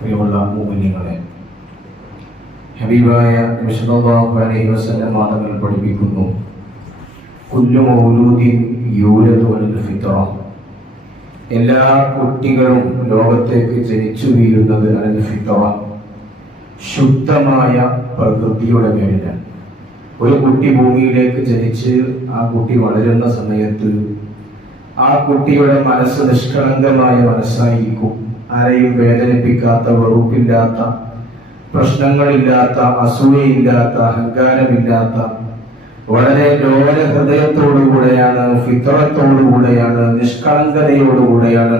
പ്രിയമുള്ള മുഅ്മിനീങ്ങളെ, ഹബീബായ നബി സല്ലല്ലാഹു അലൈഹി വസല്ലം തങ്ങൾ പഠിപ്പിക്കുന്നു, കുല്ലു മൗലൂദിൻ യൂലദു അലൽ ഫിത്ര, എല്ലാ കുട്ടികളും ലോകത്തേക്ക് ജനിച്ചു വീഴുന്നത് അലൽ ഫിത്ര, ശുദ്ധമായ പ്രകൃതിയുടെ മേലിലാണ്. ഒരു കുട്ടി ഭൂമിയിലേക്ക് ജനിച്ച് ആ കുട്ടി വളരുന്ന സമയത്ത് ആ കുട്ടിയുടെ മനസ്സ് നിഷ്കളങ്കമായ മനസ്സായിരിക്കും. ആരെയും വേദനിപ്പിക്കാത്ത, വെറുപ്പില്ലാത്ത, പ്രശ്നങ്ങളില്ലാത്ത, അസൂയയില്ലാത്ത, അഹങ്കാരമില്ലാത്ത, വളരെ ലോല ഹൃദയത്തോടുകൂടെയാണ്, ഫിത്രത്തോടുകൂടെയാണ്, നിഷ്കളങ്കതയോടുകൂടെയാണ്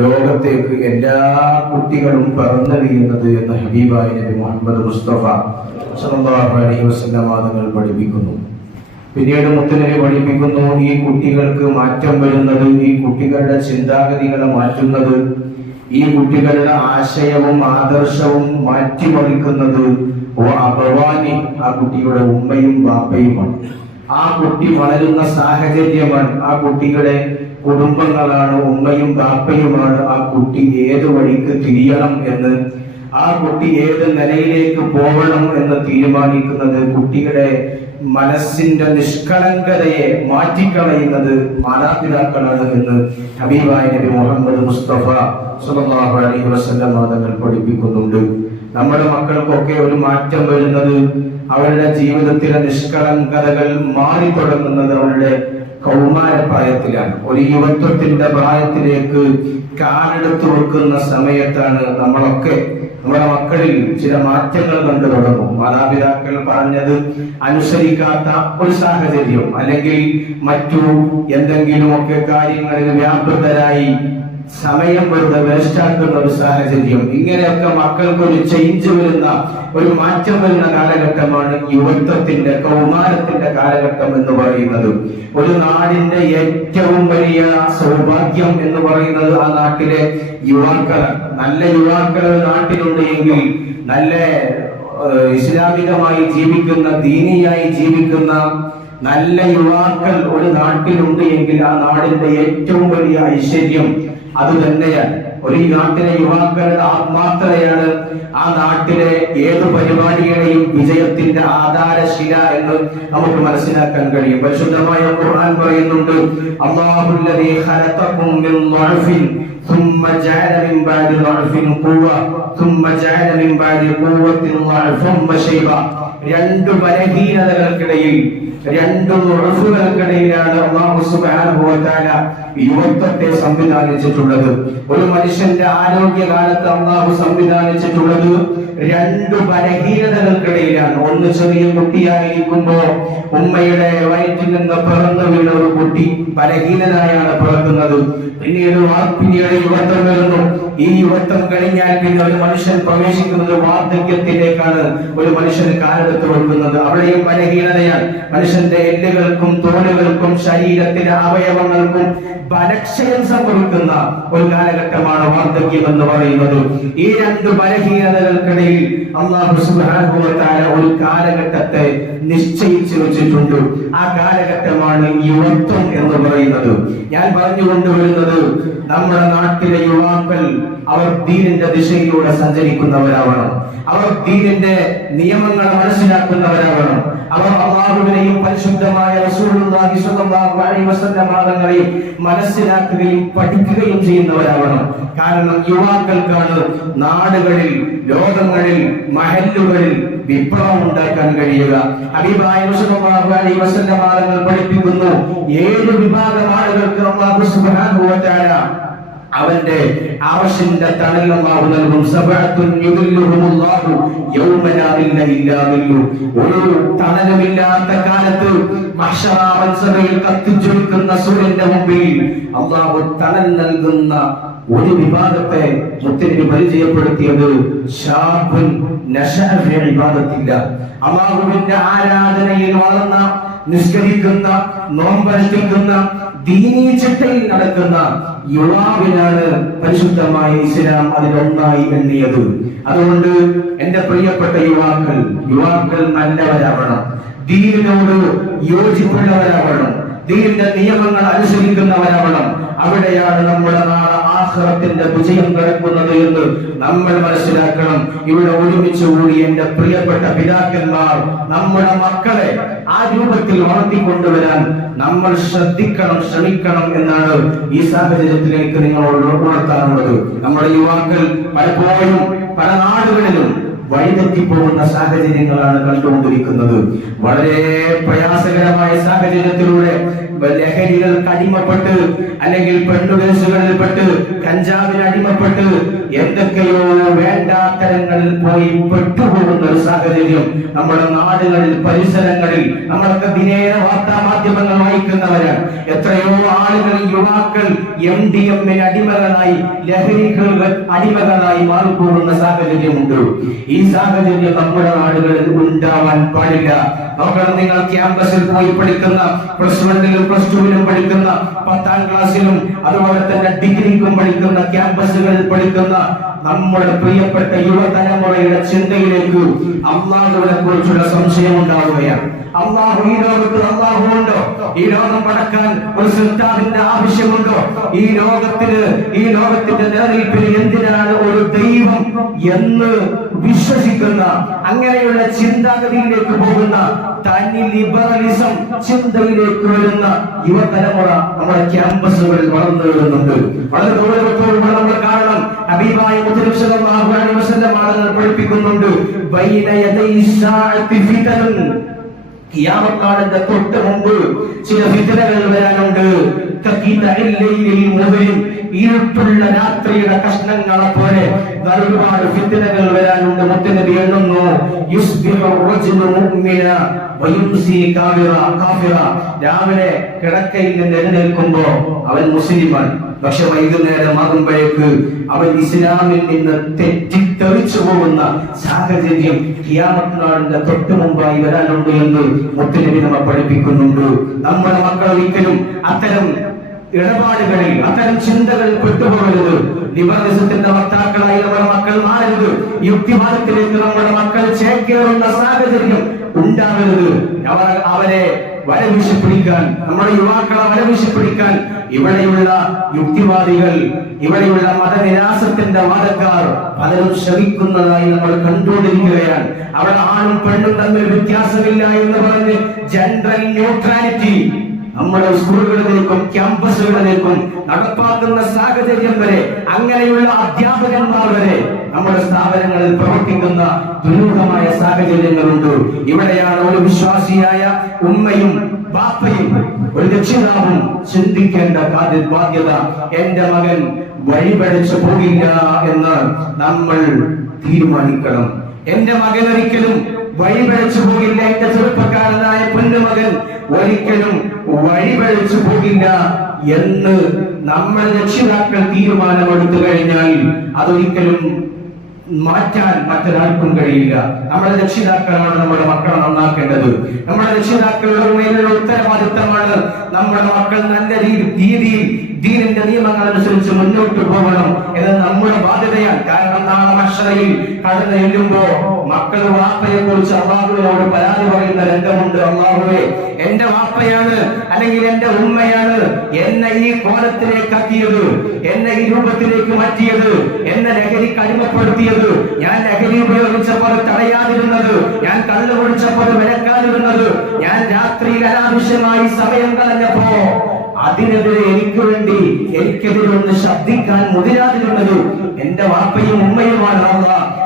ലോകത്തേക്ക് എല്ലാ കുട്ടികളും പറന്നു വീഴുന്നത് എന്ന് ഹബീബായ നബി മുഹമ്മദ് മുസ്തഫ സല്ലല്ലാഹു അലൈഹി വസല്ലം തങ്ങൾ പഠിപ്പിക്കുന്നു. പിന്നീട് മുത്തുനബി പഠിപ്പിക്കുന്നു, ഈ കുട്ടികൾക്ക് മാറ്റം വരുന്നത്, ഈ കുട്ടികളുടെ ചിന്താഗതികളെ മാറ്റുന്നത്, ഈ കുട്ടികളുടെ ആശയവും ആദർശവും മാറ്റിമറിക്കുന്നത് അബവാനി, ആ കുട്ടിയുടെ ഉമ്മയും ബാപ്പയുമാണ്. ആ കുട്ടി വളരുന്ന സാഹചര്യമാണ്, ആ കുട്ടിയുടെ കുടുംബങ്ങളാണ്, ഉമ്മയും ബാപ്പയുമാണ് ആ കുട്ടി ഏത് വഴിക്ക് തിരിയണം എന്ന്, ആ കുട്ടി ഏത് നിലയിലേക്ക് പോകണം എന്ന് തീരുമാനിക്കുന്നത്. കുട്ടിയുടെ മനസ്സിന്റെ നിഷ്കളങ്കതയെ മാറ്റിക്കളയുന്നത് മാതാപിതാക്കളാണ് എന്ന് ഹബീബായ നബി മുഹമ്മദ് മുസ്തഫ സല്ലല്ലാഹു അലൈഹി വസല്ലം തങ്ങൾ പഠിപ്പിക്കുന്നുണ്ട്. നമ്മുടെ മക്കൾക്കൊക്കെ ഒരു മാറ്റം വരുന്നത്, അവരുടെ ജീവിതത്തിലെ നിഷ്കളങ്കതകൾ മാറി തുടങ്ങുന്നത് അവരുടെ കൗമാരപ്രായത്തിലാണ്. ഒരു യുവത്വത്തിന്റെ പ്രായത്തിലേക്ക് കാലെടുത്തു വെക്കുന്ന സമയത്താണ് നമ്മുടെ മക്കളിൽ ചില മാറ്റങ്ങൾ കണ്ടു തുടങ്ങും. മാതാപിതാക്കൾ പറഞ്ഞത് അനുസരിക്കാത്ത ഒരു സാഹചര്യം, അല്ലെങ്കിൽ മറ്റു എന്തെങ്കിലുമൊക്കെ കാര്യങ്ങളിൽ വ്യാപൃതരായി സമയം വെറുതെ വേസ്റ്റാക്കുന്ന ഒരു സാഹചര്യം. ഇങ്ങനെയൊക്കെ മക്കൾക്ക് ഒരു ചേഞ്ച് വരുന്ന, ഒരു മാറ്റം വരുന്ന കാലഘട്ടമാണ് യുവത്വത്തിന്റെ, കൗമാരത്തിന്റെ കാലഘട്ടം എന്ന് പറയുന്നത്. ഒരു നാടിന്റെ ഏറ്റവും വലിയ സൗഭാഗ്യം എന്ന് പറയുന്നത് ആ നാട്ടിലെ യുവാക്കളാണ്. നല്ല യുവാക്കൾ നാട്ടിലുണ്ട് എങ്കിൽ, നല്ല ഇസ്ലാമികമായി ജീവിക്കുന്ന, ദീനിയായി ജീവിക്കുന്ന നല്ല യുവാക്കൾ ഒരു നാട്ടിലുണ്ട് എങ്കിൽ ആ നാടിന്റെ ഏറ്റവും വലിയ ഐശ്വര്യം അത് തന്നെയാണ്. ഒരു നാട്ടിലെ യുവാക്കളുടെ ആത്മാർത്ഥതയാണ് ആ നാട്ടിലെ ഏത് പരിപാടിയുടെയും വിജയത്തിന്റെ ആധാരശില എന്ന് നമുക്ക് മനസ്സിലാക്കാൻ കഴിയും. പരിശുദ്ധമായ ഖുർആൻ പറയുന്നുണ്ട്, അല്ലാഹുല്ലദീ ഖലഖകും മിൻ ളഅഫിൻ ثم جعل من بعد ضعف قوة ثم جعل من بعد قوة ضعفا وشيبا. രണ്ട് ബലഹീനതകൾക്കിടയിൽ, രണ്ട് ളുഅഫുകൾക്കിടയിലാണ് അല്ലാഹു സുബ്ഹാനഹു വ തആല യുവത്വത്തെ സംവിധാനിച്ചിട്ടുള്ളത്. ഒരു മനുഷ്യന്റെ ആരോഗ്യകാലത്ത് അല്ലാഹു സംവിധാനിച്ചിട്ടുള്ളത് രണ്ട് ബലഹീനതകൾക്കിടയിലാണ്. ഒന്ന്, ചെറിയ കുട്ടിയായിരിക്കുമ്പോ ഉമ്മയുടെ വയറ്റിൽ നിന്ന് പിറന്നു വീണ ഒരു കുട്ടി ബലഹീനനായാണ് പിറക്കുന്നത്. പിന്നീട് യുവത്വം വരുന്നു. ഈ യുവത്വം കഴിഞ്ഞാൽ പിന്നെ ഒരു മനുഷ്യൻ പ്രവേശിക്കുന്നത് വാർദ്ധക്യത്തിലേക്കാണ്. ഒരു മനുഷ്യന് കാലെടുത്ത് വെക്കുന്നത് അവിടെയും ബലഹീനതയാണ്. മനുഷ്യന്റെ എല്ലുകൾക്കും തോലുകൾക്കും ശരീരത്തിലെ അവയവങ്ങൾക്കും ബലക്ഷയം സംഭവിക്കുന്ന ഒരു കാലഘട്ടമാണ് വാർദ്ധക്യം എന്ന് പറയുന്നത്. ഈ രണ്ട് ബലഹീനതകൾക്കിടയിൽ അല്ലാഹു സുബ്ഹാനഹു വ തആല ഒരു കാലഘട്ടത്തെ നിശ്ചയിച്ചു വെച്ചിട്ടുണ്ട്. ആ കാലഘട്ടമാണ് യുവത്വം എന്ന് പറയുന്നത്. ഞാൻ പറഞ്ഞുകൊണ്ടുവരുന്നത്, നമ്മുടെ നാട്ടിലെ യുവാക്കൾ അവർ ദീനിന്റെ ദിശയിലൂടെ സഞ്ചരിക്കുന്നവരാവണം. അവർ ദീനിന്റെ നിയമങ്ങൾ മനസ്സിലാക്കുന്നവരാവണം. അവർ അല്ലാഹുവിനെയും പരിശുദ്ധമായ റസൂലുള്ളാഹി സ്വല്ലല്ലാഹു അലൈഹി വസല്ലം തങ്ങളെയും മനസ്സിലാക്കുകയും പഠിക്കുകയും ചെയ്യുന്നവരാവണം. കാരണം യുവാക്കൾക്കാണ് നാടുകളിൽ, ലോകങ്ങളിൽ, മഹല്ലുകളിൽ വിപ്ലവം ഉണ്ടാക്കാൻ കഴിയുക. ഹബീബായ റസൂലുള്ളാഹി അലൈഹി വസല്ലം തങ്ങൾ പഠിപ്പിക്കുന്നു, 7 വിഭാഗം ആളുകൾക്ക് അല്ലാഹു സുബ്ഹാനഹു വ തആല അവന്റെ അർശിന്റെ തണൽ അല്ലാഹു നൽകും. സബഅത്തുൻ യുദില്ലുഹുമുല്ലാഹു യൗമ ലാ ഇല്ല ഇല്ലാ ബില്ലു. ഒരു തണലുമില്ലാത്ത കാലത്ത് മഹ്ശറ മൻസറയിൽ കത്തിജ്വലിക്കുന്ന സൂര്യന്റെ മുമ്പിൽ അല്ലാഹു തണൽ നൽകുന്ന ഒരു വിഭാഗത്തെ മുത്തനബി പരിചയപ്പെടുത്തിയത് ശാബുൻ നശഅ ഫി ഇബാദത്തില്ലാ. അല്ലാഹുവിന്റെ ആരാധനയിൽ വളർന്ന, നിസ്കരിക്കുന്ന, നോമ്പനുഷ്ഠിക്കുന്ന, ദീനീ ചിട്ടയിൽ നടക്കുന്ന യുവാവിനാണ് പരിശുദ്ധമായ ഇസ്ലാം അതിലൊന്നായി എണ്ണിയത്. അതുകൊണ്ട് എന്റെ പ്രിയപ്പെട്ട യുവാക്കൾ നല്ലവരാവണം, ദീനിനോട് യോജിപ്പുള്ളവരാവണം, ദീനിന്റെ നിയമങ്ങൾ അനുസരിക്കുന്നവരാവണം. അവിടെയാണ് നമ്മുടെ നാളെ ആഖിറത്തിന്റെ വിജയം കിടക്കുന്നത് എന്ന് നമ്മൾ മനസ്സിലാക്കണം. ഇവിടെ ഒരുമിച്ച് കൂടി എന്റെ പ്രിയപ്പെട്ട പിതാക്കന്മാർ നമ്മുടെ മക്കളെ ആ രൂപത്തിൽ വളർത്തിക്കൊണ്ടുവരാൻ നമ്മൾ ശ്രമിക്കണം എന്നാണ് ഈ സാഹചര്യത്തിലേക്ക് നിങ്ങളോട് ഉണർത്താനുള്ളത്. നമ്മുടെ യുവാക്കൾ പലപ്പോഴും പല നാടുകളിലും വഴിതെറ്റിപ്പോകുന്ന സാഹചര്യങ്ങളാണ് കണ്ടുകൊണ്ടിരിക്കുന്നത്. വളരെ പ്രയാസകരമായ സാഹചര്യത്തിലൂടെ ലഹരികൾക്ക് അടിമപ്പെട്ട്, അല്ലെങ്കിൽ പെണ്ണുകേസുകളിൽപ്പെട്ട്, കഞ്ചാവിന് അടിമപ്പെട്ട് എന്തൊക്കെയോ വേണ്ടാത്തരങ്ങളിൽ പോയി പെട്ടുപോകുന്ന ഒരു സാഹചര്യം നമ്മുടെ നാടുകളിൽ, പരിസരങ്ങളിൽ നമ്മളൊക്കെ ദിനേന വാർത്താ മാധ്യമങ്ങൾ വായിക്കുന്നവരാണ്. എത്രയോ ആളുകൾ, യുവാക്കൾ MDMA അടിമകളായി, ലഹരികൾ അടിമകളായി മാറിപ്പോകുന്ന സാഹചര്യമുണ്ട്. ഈ സാഹചര്യം നമ്മുടെ നാടുകളിൽ ഉണ്ടാവാൻ പാടില്ല. നോക്കണം, നിങ്ങൾ ക്യാമ്പസിൽ പോയി പഠിക്കുന്ന, +1-ലും +2-ലും പഠിക്കുന്ന, 10ാം ക്ലാസ്സിലും അതുപോലെ തന്നെ ഡിഗ്രിക്കും പഠിക്കുന്ന, ക്യാമ്പസുകളിൽ പഠിക്കുന്ന നമ്മുടെ പ്രിയപ്പെട്ട യുവതലമുറയുടെ ചിന്തയിലേക്ക് അല്ലാഹുവിനെ കുറിച്ചുള്ള സംശയം ഉണ്ടാവുകയാണ്. അല്ലാഹു ഈ ലോകത്ത് അല്ലാഹുണ്ടോ? ഈ ലോകം പടക്കാൻ ഒരു സൃഷ്ടാവിന്റെ ആവശ്യമുണ്ടോ? ഈ ലോകത്തിന്റെ നിലനിൽപ്പിന് എന്തിനാണ് ഒരു ദൈവം എന്ന് വിശ്വസിക്കുന്ന, അങ്ങനെയുള്ള ചിന്താഗതിയിലേക്ക് പോകുന്ന, തനി ലിബറലിസം ചിന്തയിലേക്ക് വരുന്ന യുവതലമുറ നമ്മുടെ ക്യാമ്പസുകളിൽ വളർന്നു വരുന്നുണ്ട്. വളരെ ഗൗരവത്തോടുകൂടി നമ്മൾ കാണണം. ഹബീബായ മുത്തനബി സല്ലല്ലാഹു അലൈഹി വസല്ലം ആളുകൾ പഠിപ്പിക്കുന്നുണ്ട്, ബൈന യദൈ സാഅത്തി ഫിതൻ, ഖിയാമത്ത് തൊട്ട് മുമ്പ് ചില ഫിതനകൾ വരാനുണ്ട്. ഇരുട്ടുള്ള രാത്രിയുടെ കഷ്ണങ്ങളെ പോലെ ഒരുപാട് ഫിത്നകൾ വരാനുണ്ട്. മുത്തനബി എണ്ണുന്നു, രാവിലെ കിടക്കയിൽ നിന്ന് എഴുന്നേൽക്കുമ്പോ അവൻ മുസ്ലിമാണ്, പക്ഷെ വൈകുന്നേരം ആകുമ്പോഴേക്ക് അവൻ ഇസ്ലാമിൽ നിന്ന് തെറ്റിത്തെറിച്ചു പോകുന്ന സാഹചര്യം ഖിയാമത്ത് നാളിന്റെ തൊട്ട് മുമ്പായി വരാനുണ്ട് എന്ന് മുത്തനബി നമ്മെ പഠിപ്പിക്കുന്നുണ്ട്. നമ്മുടെ മക്കൾ ഒരിക്കലും അത്തരം ഇടപാടുകളിൽ, അത്തരം ചിന്തകളിൽ പെട്ടുപോകരുത്. ലിബറലിസത്തിന്റെ വക്താക്കളായി നമ്മുടെ മക്കൾ മാറരുത്. യുക്തിവാദത്തിലേക്ക് നമ്മുടെ മക്കൾ ചേക്കേറുന്ന സാഹചര്യം ഉണ്ടാവരുത്. അവരെ വരവീശിപ്പിടിക്കാൻ, നമ്മുടെ യുവാക്കളെ വരവീശിപ്പിടിക്കാൻ ഇവിടെയുള്ള യുക്തിവാദികൾ, ഇവിടെയുള്ള മതനിരാസത്തിന്റെ വാദക്കാർ പലരും ശ്രമിക്കുന്നതായി നമ്മൾ കണ്ടുകൊണ്ടിരിക്കുകയാണ്. അവിടെ ആണും പെണ്ണും തമ്മിൽ വ്യത്യാസമില്ല എന്ന് പറഞ്ഞ് ജെൻഡർ ന്യൂട്രാലിറ്റി നമ്മുടെ സ്കൂളുകളിലേക്കും ക്യാമ്പസുകളിലേക്കും നടപ്പാക്കുന്ന സാഹചര്യം വരെ, അങ്ങനെയുള്ള അധ്യാപകന്മാർ വരെ നമ്മുടെ സ്ഥാപനങ്ങളിൽ പ്രവർത്തിക്കുന്ന ദുരൂഹമായ സാഹചര്യങ്ങളുണ്ട്. ഇവിടെയാണ് ഒരു വിശ്വാസിയായ ഉമ്മയും ബാപ്പയും ഒരു രക്ഷിതാവും ചിന്തിക്കേണ്ട ബാധ്യത. എന്റെ മകൻ വഴിപഴിച്ചു പോകില്ല എന്ന് നമ്മൾ തീരുമാനിക്കണം. എന്റെ മകൻ ഒരിക്കലും വഴിപഴിച്ചു പോകില്ല, എന്റെ ചെറുപ്പക്കാരനായ പൊന്നുമകൻ ഒരിക്കലും വഴിപഴിച്ചു പോകില്ല എന്ന് നമ്മൾ രക്ഷിതാക്കൾ തീരുമാനമെടുത്തു കഴിഞ്ഞാൽ അതൊരിക്കലും മാറ്റാൻ മറ്റൊരാൾക്കും കഴിയില്ല. നമ്മുടെ രക്ഷിതാക്കളാണ് നമ്മുടെ മക്കളെ നന്നാക്കേണ്ടത്. നമ്മുടെ രക്ഷിതാക്കളുടെ മേലുള്ള ഉത്തരവാദിത്തമാണ് നമ്മുടെ മക്കൾ നല്ല രീതിയിൽ ദീനിന്റെ നിയമങ്ങൾ അനുസരിച്ച് മുന്നോട്ട് പോകണം എന്ന് നമ്മുടെ ബാധ്യതയാണ്. കാരണം നാളെ മഹ്ശറയിൽ കടന്നു ചെല്ലുമ്പോ മക്കൾ വാപ്പയെ കുറിച്ച് അല്ലാഹുവിനോട് പരാതി പറയുന്ന രംഗമുണ്ട്. അല്ലാഹുവേ, എന്റെ വാപ്പയാണ് അല്ലെങ്കിൽ എന്റെ ഉമ്മയാണ് എന്നെ ഈ കോലത്തിലേക്ക് ആക്കിയത്, എന്നെ ഈ രൂപത്തിലേക്ക് മാറ്റിയത്, എന്നെ ലഹരിക്ക് അടിമപ്പെടുത്തിയത്, ഞാൻ ലഹരി ഉപയോഗിച്ചപ്പോൾ തടയാതിരുന്നത്, ഞാൻ കള്ളു കുടിച്ചപ്പോൾ വിലക്കാതിരുന്നത്, ഞാൻ രാത്രിയിൽ അനാവശ്യമായി സമയം കളഞ്ഞപ്പോ അതിനെതിരെ എനിക്കെതിരെ ഒന്ന് ശബ്ദിക്കാൻ മുതിരാതിരുന്നത് എന്റെ വാപ്പയും ഉമ്മയുമാണ്.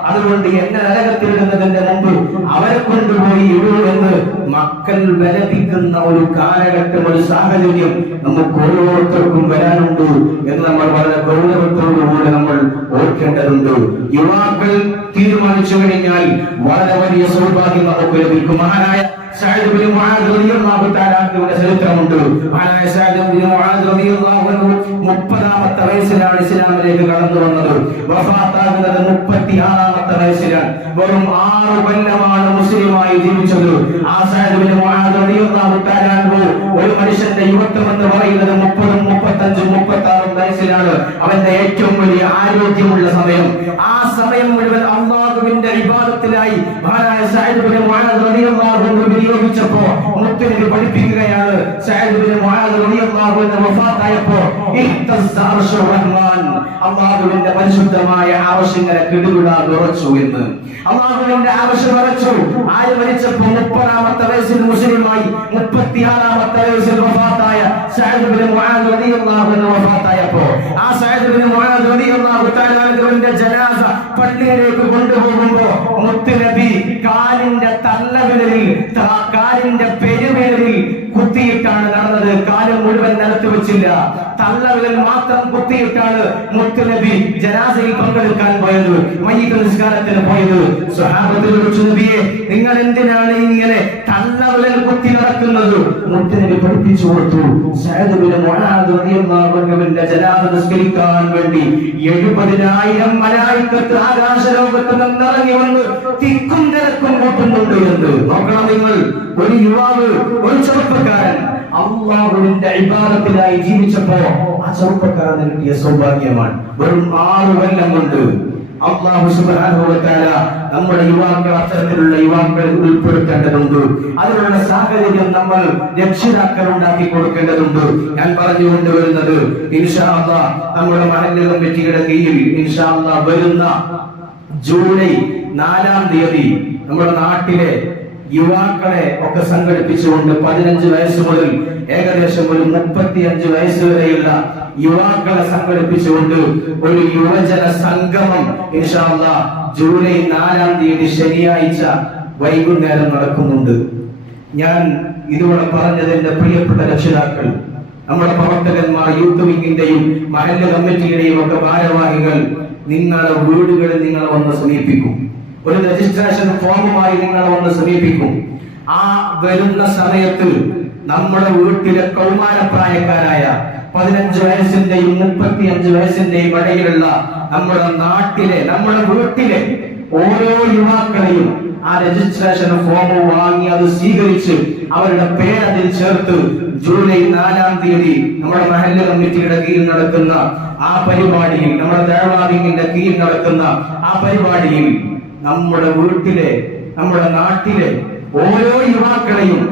അതുകൊണ്ട് എന്നെ നരകത്തിലിടുന്നതിന്റെ മുമ്പ് അവരെ കൊണ്ടുപോയി ഇടൂ എന്ന് മക്കൾ വിലപിക്കുന്ന ഒരു കാലഘട്ടം, ഒരു സാഹചര്യം നമുക്ക് ഓരോരുത്തർക്കും വരാനുണ്ട് എന്ന് നമ്മൾ വളരെ ഗൗരവത്തോടുകൂടി നമ്മൾ ഓർക്കേണ്ടതുണ്ട്. യുവാക്കൾ തീരുമാനിച്ചു കഴിഞ്ഞാൽ വളരെ വലിയ സൗഭാഗ്യം നമുക്ക് ലഭിക്കും. മഹാനായ സഅദ് ഇബ്നു മുആദ് റളിയല്ലാഹു തആല അൻഹുവിന്റെ ചരിത്രമുണ്ട്. മഹാനായ സഅദ് ഇബ്നു മുആദ് റളിയല്ലാഹു അൻഹു 30ാമത്തെ വയസ്സിലാണ് ഇസ്ലാമിലേക്ക് കടന്നു വന്നത്. വഫാത്താകുന്നത് 36ാമത്തെ വയസ്സിലാണ്. വെറും 6 കൊല്ലമാണ് മുസ്ലിമായി ജീവിച്ചത്. ആ സഅദ് ഇബ്നു മുആദ് റളിയല്ലാഹു തആല അൻഹു ഒരു മനുഷ്യന്റെ യുവത്വം എന്ന് പറയുന്നത് 30, 35, 36 വയസ്സിലാണ് അവന്റെ ഏറ്റവും വലിയ ആരോഗ്യമുള്ള സമയം. ആ സമയം മുഴുവൻ അല്ലാഹുവിന്റെ ഇബാദത്തിലായി മഹാനായ സഅദ് ഇബ്നു മുആദ് റളിയല്ലാഹു അൻഹു വിനിയോഗിച്ചപ്പോ മുത്തുനബി പഠിപ്പിക്കുകയാണ്, സഅദ് ഇബ്നു മുആദ് റളിയല്ലാഹു അൻഹു വഫാത്തായപ്പോ ഇഹ്തസ്സ അർശുർ റഹ്മാൻ, അല്ലാഹുവിന്റെ പരിശുദ്ധമായ അർശ് ഇങ്ങനെ കിടുകിടാ വിറച്ചു എന്ന്. അല്ലാഹുവിന്റെ അർശ് വിറച്ചു. ആര് മരിച്ചപ്പോൾ 30-ാമത്തെ വയസ്സിൽ മുസ്ലിമായി, 36-ാമത്തെ വയസ്സിൽ വഫാത്തായ സഅദ് ഇബ്നു മുആദ് റളിയല്ലാഹു അൻഹു വഫാത്തായപ്പോൾ ആ സഅദ് ഇബ്നു മുആദ് റളിയല്ലാഹു തആല അൻഹുവിന്റെ ജനാസ പള്ളിയിലേക്ക് കൊണ്ടുപോകുമ്പോൾ മുത്തുനബി കാലിന്റെ തള്ളവിരലിൽ, കാലിന്റെ പെരുവിരലിൽ കുത്തിയിട്ടാണ് നടന്നത്. കാല് മുഴുവൻ നിലത്ത് വെച്ചില്ല, തള്ളവിരൽ മാത്രം കുത്തിയിട്ടാണ് മുത്തുനബി ജനാസയിൽ പങ്കെടുക്കാൻ പോയത്, മയ്യിത്ത് നിസ്കാരത്തിന് പോയത്. സ്വഹാബത്തിൽ വിളിച്ചു, നബിയെ നിങ്ങൾ എന്തിനാണ് ഇങ്ങനെ തള്ളവിരൽ കുത്തി നടക്കുന്നത്? മുത്തുനബി പഠിപ്പിച്ചു കൊടുത്തു. സഅദ് ഇബ്നു മുആദ് റളിയല്ലാഹു അൻഹുവിന്റെ ജനാസ നിസ്കരിക്കാൻ വേണ്ടി 70,000 മലായികത്ത് ആകാശലോകത്ത് നിന്ന് ഇറങ്ങി വന്ന് തിക്കും തിരക്കും കൂട്ടുന്നുണ്ട് എന്ന്. നോക്കണം നിങ്ങൾ, ഒരു യുവാവ്, ഒരു ചെറുപ്പക്കാരൻ അല്ലാഹുവിന്റെ ഇബാദത്തിനായി ജീവിച്ചപ്പോ ആ ചെറുപ്പക്കാരന് കിട്ടിയ സൗഭാഗ്യമാണ്. വെറും 6 കൊല്ലം കൊണ്ട് അല്ലാഹു സുബ്ഹാനഹു വ തആല നമ്മുടെ യുവാക്കൾ അത്തരത്തിലുള്ള യുവാക്കൾ ഉൾപ്പെടുത്തേണ്ടതുണ്ട്. അതിനുള്ള സാഹചര്യം നമ്മൾ രക്ഷിതാക്കൾ ഉണ്ടാക്കി കൊടുക്കേണ്ടതുണ്ട്. ഞാൻ പറഞ്ഞു കൊണ്ടുവരുന്നത്, ഇൻഷാ അല്ലാഹ് നമ്മുടെ മഹല്ല് കമ്മിറ്റിയുടെ കീഴിൽ ഇൻഷാ അല്ലാഹ് വരുന്ന ജൂലൈ 4-ാം തീയതി നമ്മുടെ നാട്ടിലെ യുവാക്കളെ ഒക്കെ സംഘടിപ്പിച്ചുകൊണ്ട് 15 വയസ്സ് മുതൽ ഏകദേശം ഒരു 35 വയസ്സ് വരെയുള്ള യുവാക്കളെ സംഘടിപ്പിച്ചുകൊണ്ട് ഒരു യുവജന സംഗമം ഇൻഷാ അല്ലാഹ് ജൂലൈ 4-ാം തീയതി ശനിയാഴ്ച വൈകുന്നേരം നടക്കുന്നുണ്ട്. ഞാൻ ഇതുവരെ പറഞ്ഞത് എന്റെ പ്രിയപ്പെട്ട രക്ഷിതാക്കൾ, നമ്മുടെ പ്രവർത്തകന്മാർ, യൂത്ത് വിങ്ങിന്റെയും മഹല്ല് കമ്മിറ്റിയുടെയും ഒക്കെ ഭാരവാഹികൾ, നിങ്ങളുടെ വീടുകളിൽ നിങ്ങൾ വന്ന് സമീപിക്കും. ഒരു രജിസ്ട്രേഷൻ ഫോമുമായി നിങ്ങൾ വന്ന് സമീപിക്കും. ആ വരുന്ന സമയത്ത് നമ്മുടെ വീട്ടിലെ കൗമാരപ്രായക്കാരായ 15 വയസ്സിന്റെയും 35 വയസ്സിന്റെയും ഇടയിലുള്ള നമ്മുടെ നാട്ടിലെ, നമ്മുടെ വീട്ടിലെ ഓരോ യുവാക്കളെയും ആ രജിസ്ട്രേഷൻ ഫോം വാങ്ങി അത് സ്വീകരിച്ച് അവരുടെ പേരതിൽ ചേർത്ത് ജൂലൈ 4-ാം തീയതി നമ്മുടെ മഹല്ല് കമ്മിറ്റിയുടെ കീഴിൽ നടക്കുന്ന ആ പരിപാടിയിൽ, നമ്മുടെ ദഅവാവിന്റെ കീഴിൽ നടക്കുന്ന ആ പരിപാടിയിൽ നമ്മുടെ വീട്ടിലെ, നമ്മുടെ നാട്ടിലെ ഓരോ യുവാക്കളെയും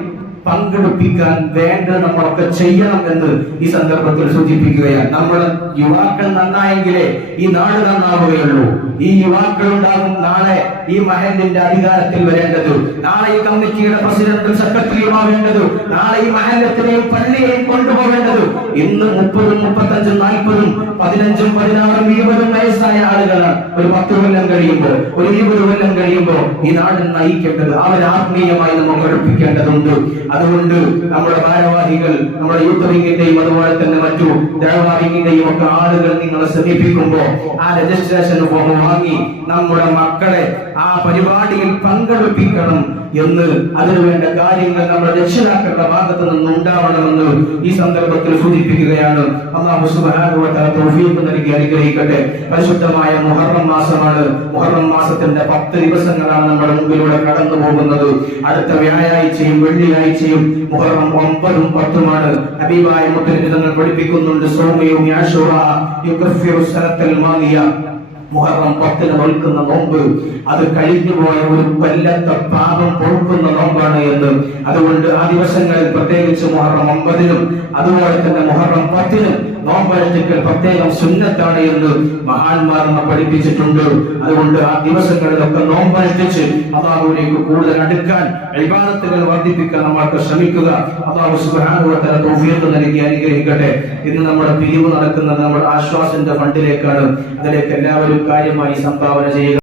പങ്കെടുപ്പിക്കാൻ വേണ്ടത് നമ്മളൊക്കെ ചെയ്യണം എന്ന് ഈ സന്ദർഭത്തിൽ സൂചിപ്പിക്കുകയാണ്. നമ്മുടെ യുവാക്കൾ നന്നായെങ്കിലേ ഈ നാട് നന്നാവുകയുള്ളൂ. ഈ യുവാക്കൾ ഉണ്ടാകും നാളെ ഈ മഹല്ലിന്റെ അധികാരത്തിൽ വരേണ്ടത്, നാളെ ഈ കമ്മിറ്റിയുടെ പ്രസിഡന്റും സെക്രട്ടറിയുമാവേണ്ടത്, നാളെ ഈ മഹല്ലത്തിനെയും പള്ളിയെയും കൊണ്ടുപോകേണ്ടത്. ഇന്ന് 30, 35, 40, 15, 16, 20 വയസ്സായ ആളുകളാണ്. ഒരു 10 കൊല്ലം കഴിയുമ്പോൾ, ഒരു 20 കൊല്ലം കഴിയുമ്പോൾ ഈ നാട് നയിക്കേണ്ടത്, അവരെ ആത്മീയമായി നമ്മൾ പഠിപ്പിക്കേണ്ടതുണ്ട്. അതുകൊണ്ട് നമ്മുടെ ഭാരവാഹികൾ, നമ്മുടെ യൂത്ത് വിങ്ങിന്റെയും അതുപോലെ തന്നെ മറ്റു ദഅവാ വിങ്ങിന്റെയും ഒക്കെ ആളുകൾ നിങ്ങളെ സമീപിക്കുമ്പോൾ ആ രജിസ്ട്രേഷൻ ഫോം വാങ്ങി നമ്മുടെ മക്കളെ ആ പരിപാടിയിൽ പങ്കെടുപ്പിക്കണം എന്ന്, അതിനുവേണ്ട കാര്യങ്ങൾ നമ്മുടെ രക്ഷിതാക്കളുടെ ഭാഗത്ത് നിന്ന് ഉണ്ടാവണമെന്ന് ഈ സന്ദർഭത്തിൽ സൂചിപ്പിക്കുകയാണ്. അല്ലാഹു സുബ്ഹാനഹു വ തആല തൗഫീഖ് നൽകി അനുഗ്രഹിക്കട്ടെ. പരിശുദ്ധമായ മുഹറം മാസമാണ്. മുഹറം മാസത്തിന്റെ 10 ദിവസങ്ങളാണ് നമ്മുടെ മുമ്പിലൂടെ കടന്നു പോകുന്നത്. അടുത്ത വ്യാഴാഴ്ചയും വെള്ളിയാഴ്ചയും മുഹറം 9ഉം 10ഉമാണ്. ഹബീബായ മുത്തനബി തങ്ങൾ പഠിപ്പിക്കുന്നുണ്ട്, സൗമയും ആശൂറ യുകഫിറു സനത്തൽ മാദിയ. മുഹറം 10 നോൽക്കുന്ന നോമ്പ് അത് കഴിഞ്ഞുപോയ ഒരു കൊല്ലത്തെ പാപം പൊറുക്കുന്ന നോമ്പാണ് എന്ന്. അതുകൊണ്ട് ആ ദിവസങ്ങളിൽ പ്രത്യേകിച്ച് മുഹറം 9നും അതുപോലെ തന്നെ മുഹറം 10നും നോമ്പെടുക്കൽ പ്രത്യേകം സുന്നത്താണ് എന്ന് മഹാന്മാർ നമ്മെ പഠിപ്പിച്ചിട്ടുണ്ട്. അതുകൊണ്ട് ആ ദിവസങ്ങളിലൊക്കെ നോമ്പനുഷ്ഠിച്ച് അല്ലാഹുവിലേക്ക് കൂടുതൽ അടുക്കാൻ, ഇബാദത്തുകൾ വർദ്ധിപ്പിക്കാൻ നമ്മൾക്ക് ശ്രമിക്കുക. അല്ലാഹു സുബ്ഹാനഹു വ തആല തൗഫീഖ് നൽകി അനുഗ്രഹിക്കട്ടെ. ഇന്ന് നമ്മുടെ പിരിവ് നടക്കുന്നത് നമ്മുടെ ആശ്വാസിന്റെ ഫണ്ടിലേക്കാണ്. അതിലേക്ക് എല്ലാവരും കാര്യമായി സംഭാവന ചെയ്യുക.